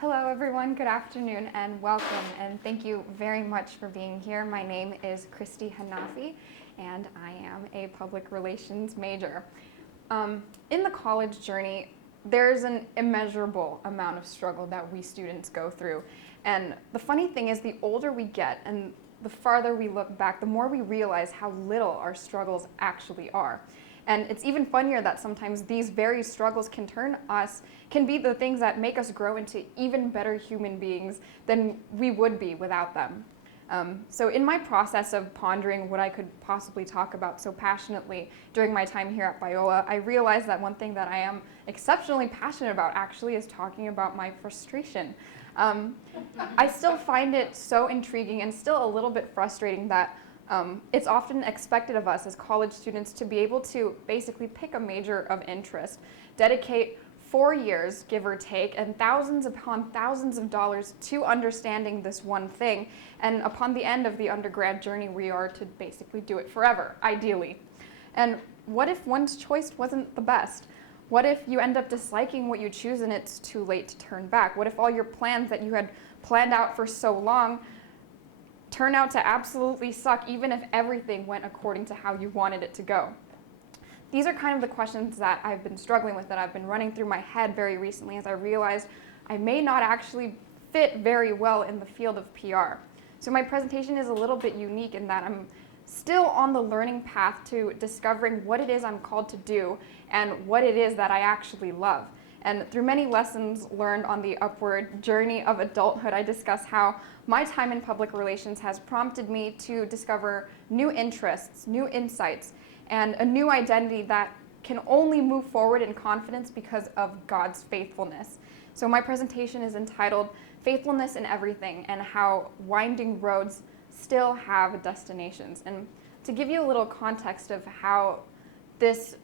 Hello everyone, good afternoon and welcome, and thank you very much for being here. My name is Christy Hanafi and I am a public relations major. In the college journey, there's an immeasurable amount of struggle that we students go through. And the funny thing is, the older we get and the farther we look back, the more we realize how little our struggles actually are. And it's even funnier that sometimes these very struggles can be the things that make us grow into even better human beings than we would be without them. So in my process of pondering what I could possibly talk about so passionately during my time here at Biola, I realized that one thing that I am exceptionally passionate about actually is talking about my frustration. I still find it so intriguing and still a little bit frustrating that it's often expected of us as college students to be able to basically pick a major of interest, dedicate 4 years, give or take, and thousands upon thousands of dollars to understanding this one thing, and upon the end of the undergrad journey, we are to basically do it forever, ideally. And what if one's choice wasn't the best? What if you end up disliking what you choose and it's too late to turn back? What if all your plans that you had planned out for so long turn out to absolutely suck, even if everything went according to how you wanted it to go? These are kind of the questions that I've been struggling with, that I've been running through my head very recently as I realized I may not actually fit very well in the field of PR. So my presentation is a little bit unique in that I'm still on the learning path to discovering what it is I'm called to do and what it is that I actually love. And through many lessons learned on the upward journey of adulthood, I discuss how my time in public relations has prompted me to discover new interests, new insights, and a new identity that can only move forward in confidence because of God's faithfulness. So my presentation is entitled Faithfulness in Everything, and how winding roads still have destinations. And to give you a little context of how this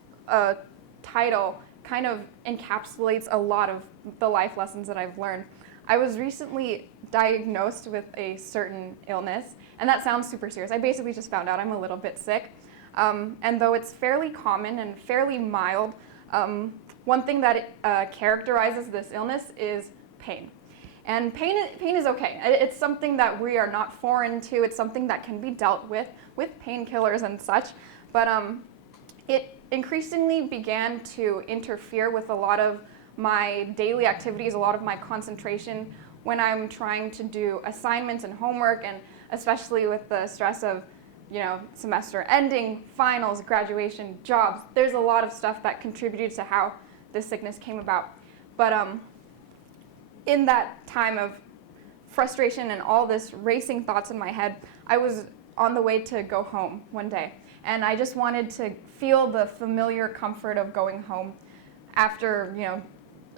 title kind of encapsulates a lot of the life lessons that I've learned, I was recently diagnosed with a certain illness, and that sounds super serious. I basically just found out I'm a little bit sick. And though it's fairly common and fairly mild, one thing that characterizes this illness is pain. And pain is okay. It's something that we are not foreign to. It's something that can be dealt with painkillers and such. But it increasingly began to interfere with a lot of my daily activities, a lot of my concentration when I'm trying to do assignments and homework, and especially with the stress of, semester ending, finals, graduation, jobs. There's a lot of stuff that contributed to how this sickness came about. But in that time of frustration and all this racing thoughts in my head, I was on the way to go home one day. And I just wanted to feel the familiar comfort of going home after,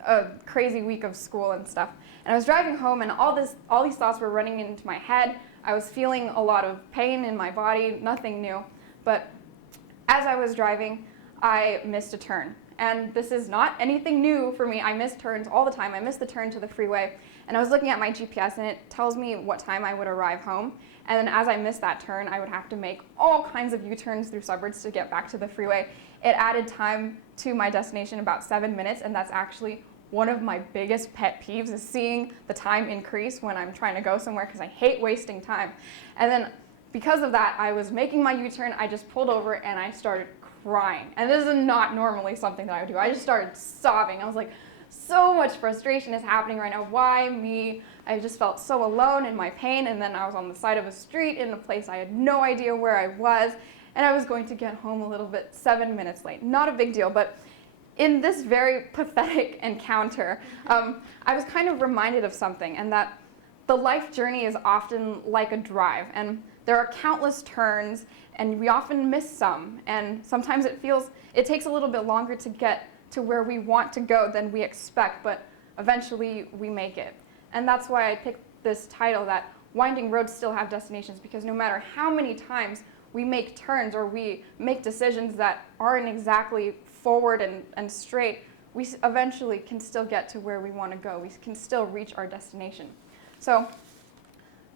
a crazy week of school and stuff. And I was driving home, and all these thoughts were running into my head. I was feeling a lot of pain in my body, nothing new. But as I was driving, I missed a turn. And this is not anything new for me. I miss turns all the time. I missed the turn to the freeway. And I was looking at my GPS, and it tells me what time I would arrive home. And then as I missed that turn, I would have to make all kinds of U-turns through suburbs to get back to the freeway. It added time to my destination, about 7 minutes, and that's actually one of my biggest pet peeves, is seeing the time increase when I'm trying to go somewhere, because I hate wasting time. And then because of that, I was making my U-turn, I just pulled over and I started crying. And this is not normally something that I would do. I just started sobbing. I was like, so much frustration is happening right now. Why me? I just felt so alone in my pain, and then I was on the side of a street in a place I had no idea where I was, and I was going to get home a little bit 7 minutes late. Not a big deal, but in this very pathetic encounter, I was kind of reminded of something, and that the life journey is often like a drive, and there are countless turns, and we often miss some, and sometimes it takes a little bit longer to get to where we want to go than we expect, but eventually we make it. And that's why I picked this title, that winding roads still have destinations, because no matter how many times we make turns or we make decisions that aren't exactly forward and straight, we eventually can still get to where we want to go. We can still reach our destination. So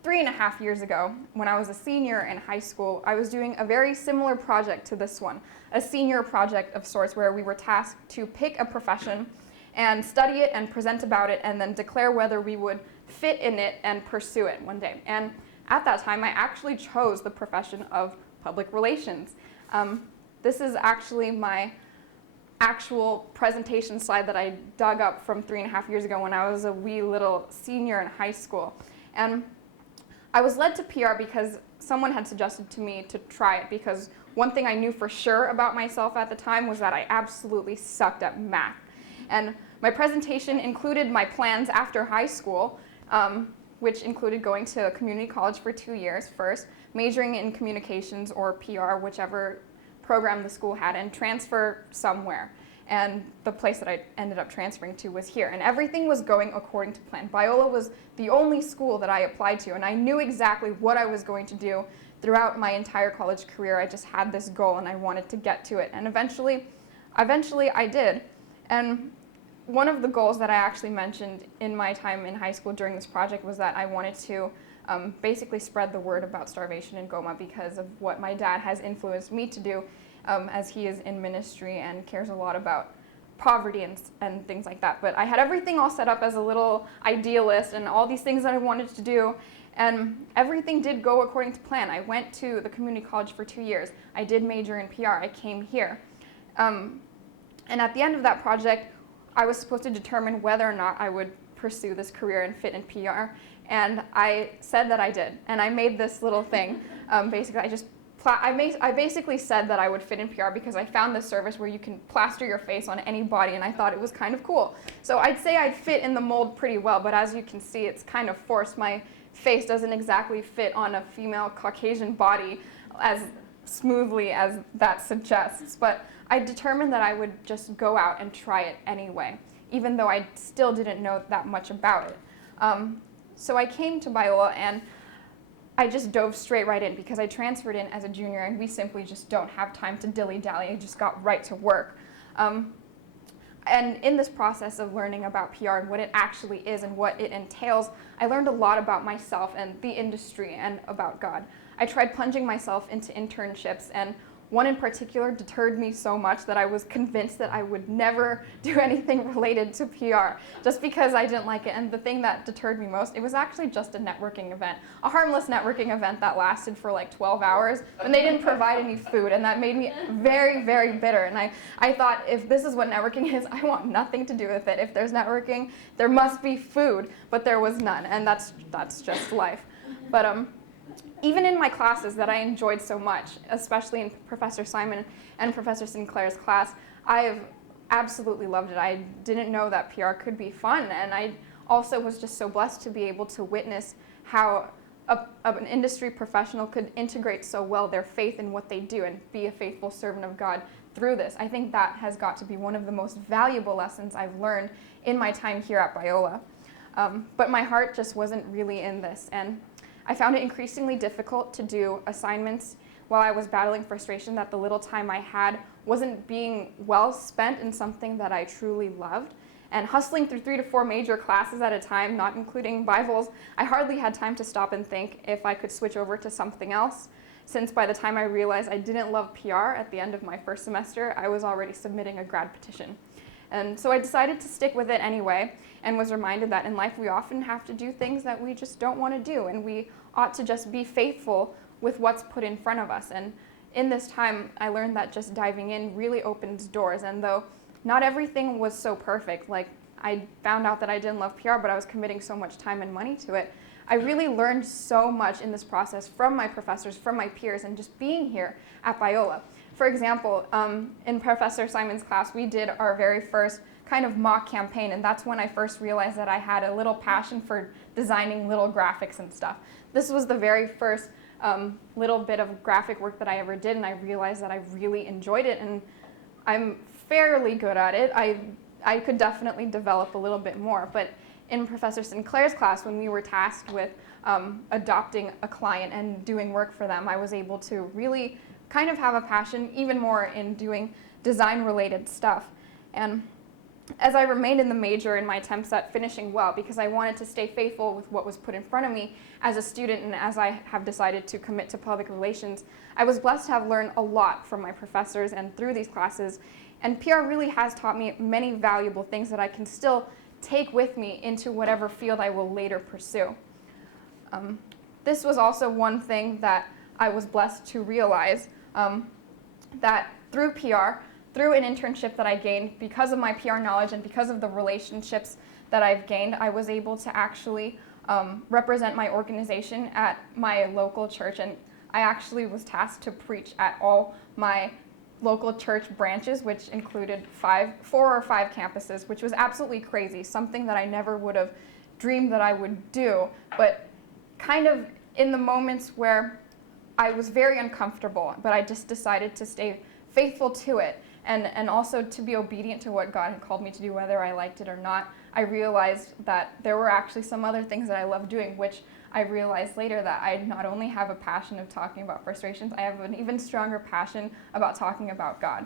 3.5 years ago, when I was a senior in high school, I was doing a very similar project to this one, a senior project of sorts, where we were tasked to pick a profession and study it and present about it and then declare whether we would fit in it and pursue it one day. And at that time, I actually chose the profession of public relations. This is actually my actual presentation slide that I dug up from 3.5 years ago when I was a wee little senior in high school. And I was led to PR because someone had suggested to me to try it, because one thing I knew for sure about myself at the time was that I absolutely sucked at math. And my presentation included my plans after high school, which included going to community college for 2 years first, majoring in communications or PR, whichever program the school had, and transfer somewhere. And the place that I ended up transferring to was here. And everything was going according to plan. Biola was the only school that I applied to, and I knew exactly what I was going to do throughout my entire college career. I just had this goal and I wanted to get to it. And eventually I did. And one of the goals that I actually mentioned in my time in high school during this project was that I wanted to basically spread the word about starvation in Goma, because of what my dad has influenced me to do, as he is in ministry and cares a lot about poverty and things like that. But I had everything all set up as a little idealist and all these things that I wanted to do, and everything did go according to plan. I went to the community college for 2 years. I did major in PR. I came here. And at the end of that project, I was supposed to determine whether or not I would pursue this career and fit in PR. And I said that I did. And I made this little thing. Basically, I basically said that I would fit in PR because I found this service where you can plaster your face on any body, and I thought it was kind of cool. So I'd say I'd fit in the mold pretty well, but as you can see, it's kind of forced. My face doesn't exactly fit on a female Caucasian body as smoothly as that suggests. But I determined that I would just go out and try it anyway, even though I still didn't know that much about it. So I came to Biola and I just dove straight right in because I transferred in as a junior and we simply just don't have time to dilly-dally. I just got right to work. And in this process of learning about PR and what it actually is and what it entails, I learned a lot about myself and the industry and about God. I tried plunging myself into internships, and one in particular deterred me so much that I was convinced that I would never do anything related to PR just because I didn't like it. And the thing that deterred me most, it was actually just a networking event, a harmless networking event that lasted for like 12 hours, and they didn't provide any food, and that made me very, very bitter. And I thought, if this is what networking is, I want nothing to do with it. If there's networking, there must be food, but there was none, and that's just life. But even in my classes that I enjoyed so much, especially in Professor Simon and Professor Sinclair's class, I've absolutely loved it. I didn't know that PR could be fun, and I also was just so blessed to be able to witness how an industry professional could integrate so well their faith in what they do and be a faithful servant of God through this. I think that has got to be one of the most valuable lessons I've learned in my time here at Biola. But my heart just wasn't really in this, and I found it increasingly difficult to do assignments while I was battling frustration that the little time I had wasn't being well spent in something that I truly loved. And hustling through 3 to 4 major classes at a time, not including Bibles, I hardly had time to stop and think if I could switch over to something else, since by the time I realized I didn't love PR at the end of my first semester, I was already submitting a grad petition. And so I decided to stick with it anyway, and was reminded that in life we often have to do things that we just don't want to do, and we ought to just be faithful with what's put in front of us. And in this time, I learned that just diving in really opens doors, and though not everything was so perfect, like I found out that I didn't love PR, but I was committing so much time and money to it, I really learned so much in this process from my professors, from my peers, and just being here at Biola. For example, in Professor Simon's class, we did our very first kind of mock campaign, and that's when I first realized that I had a little passion for designing little graphics and stuff. This was the very first little bit of graphic work that I ever did, and I realized that I really enjoyed it, and I'm fairly good at it. I could definitely develop a little bit more, but in Professor Sinclair's class, when we were tasked with adopting a client and doing work for them, I was able to really kind of have a passion even more in doing design-related stuff. And as I remained in the major in my attempts at finishing well, because I wanted to stay faithful with what was put in front of me as a student, and as I have decided to commit to public relations, I was blessed to have learned a lot from my professors and through these classes, And PR really has taught me many valuable things that I can still take with me into whatever field I will later pursue. This was also one thing that I was blessed to realize, that through PR, through an internship that I gained, because of my PR knowledge and because of the relationships that I've gained, I was able to actually represent my organization at my local church, and I actually was tasked to preach at all my local church branches, which included 4 or 5 campuses, which was absolutely crazy, something that I never would have dreamed that I would do, but kind of in the moments where I was very uncomfortable, but I just decided to stay faithful to it, and also to be obedient to what God had called me to do, whether I liked it or not. I realized that there were actually some other things that I loved doing, which I realized later that I not only have a passion of talking about frustrations, I have an even stronger passion about talking about God.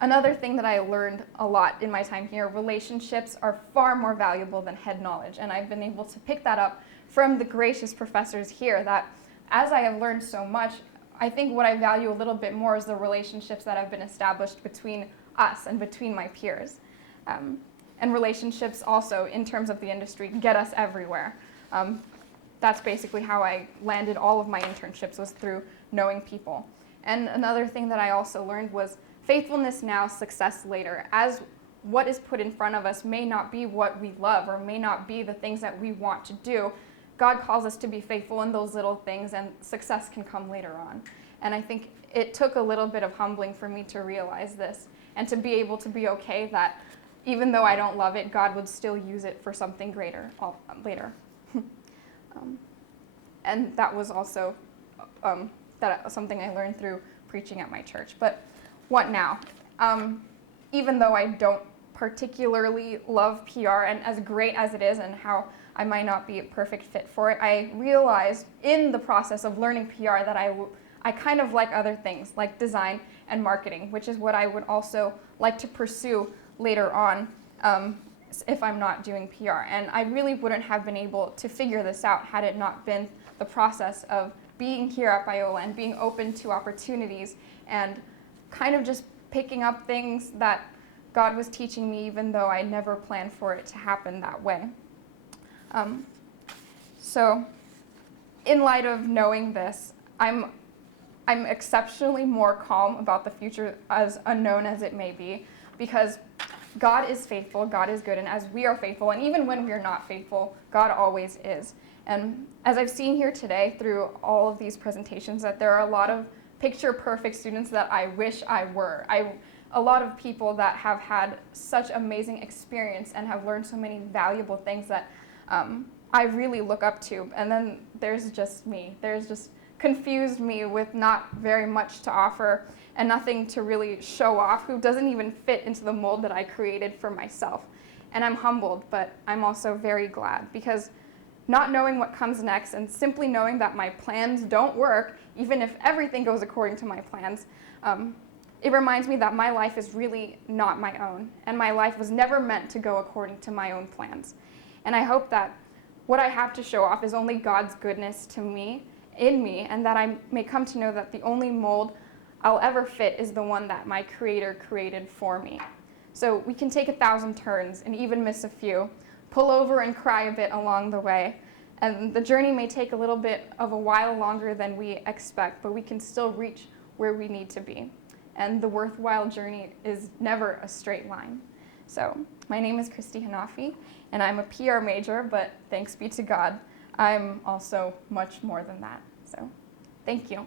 Another thing that I learned a lot in my time here, relationships are far more valuable than head knowledge, and I've been able to pick that up from the gracious professors here, that as I have learned so much, I think what I value a little bit more is the relationships that have been established between us and between my peers. And relationships also, in terms of the industry, get us everywhere. That's basically how I landed all of my internships, was through knowing people. And another thing that I also learned was faithfulness now, success later. As what is put in front of us may not be what we love or may not be the things that we want to do, God calls us to be faithful in those little things, and success can come later on. And I think it took a little bit of humbling for me to realize this, and to be able to be okay that even though I don't love it, God would still use it for something greater later. And that was also something I learned through preaching at my church. But what now? Even though I don't particularly love PR, and as great as it is and how I might not be a perfect fit for it, I realized in the process of learning PR that I kind of like other things, like design and marketing, which is what I would also like to pursue later on if I'm not doing PR. And I really wouldn't have been able to figure this out had it not been the process of being here at Biola and being open to opportunities and kind of just picking up things that God was teaching me, even though I never planned for it to happen that way. So in light of knowing this, I'm exceptionally more calm about the future, as unknown as it may be, because God is faithful, God is good, and as we are faithful, and even when we are not faithful, God always is. And as I've seen here today through all of these presentations, that there are a lot of picture-perfect students that I wish I were. A lot of people that have had such amazing experience and have learned so many valuable things that I really look up to. And then there's just me. There's just confused me with not very much to offer and nothing to really show off, who doesn't even fit into the mold that I created for myself. And I'm humbled, but I'm also very glad, because not knowing what comes next and simply knowing that my plans don't work, even if everything goes according to my plans, it reminds me that my life is really not my own, and my life was never meant to go according to my own plans. And I hope that what I have to show off is only God's goodness to me, in me, and that I may come to know that the only mold I'll ever fit is the one that my Creator created for me. So we can take 1,000 turns and even miss a few, pull over and cry a bit along the way, and the journey may take a little bit of a while longer than we expect, but we can still reach where we need to be. And the worthwhile journey is never a straight line. So my name is Christy Hanafi, and I'm a PR major, but thanks be to God, I'm also much more than that. So thank you.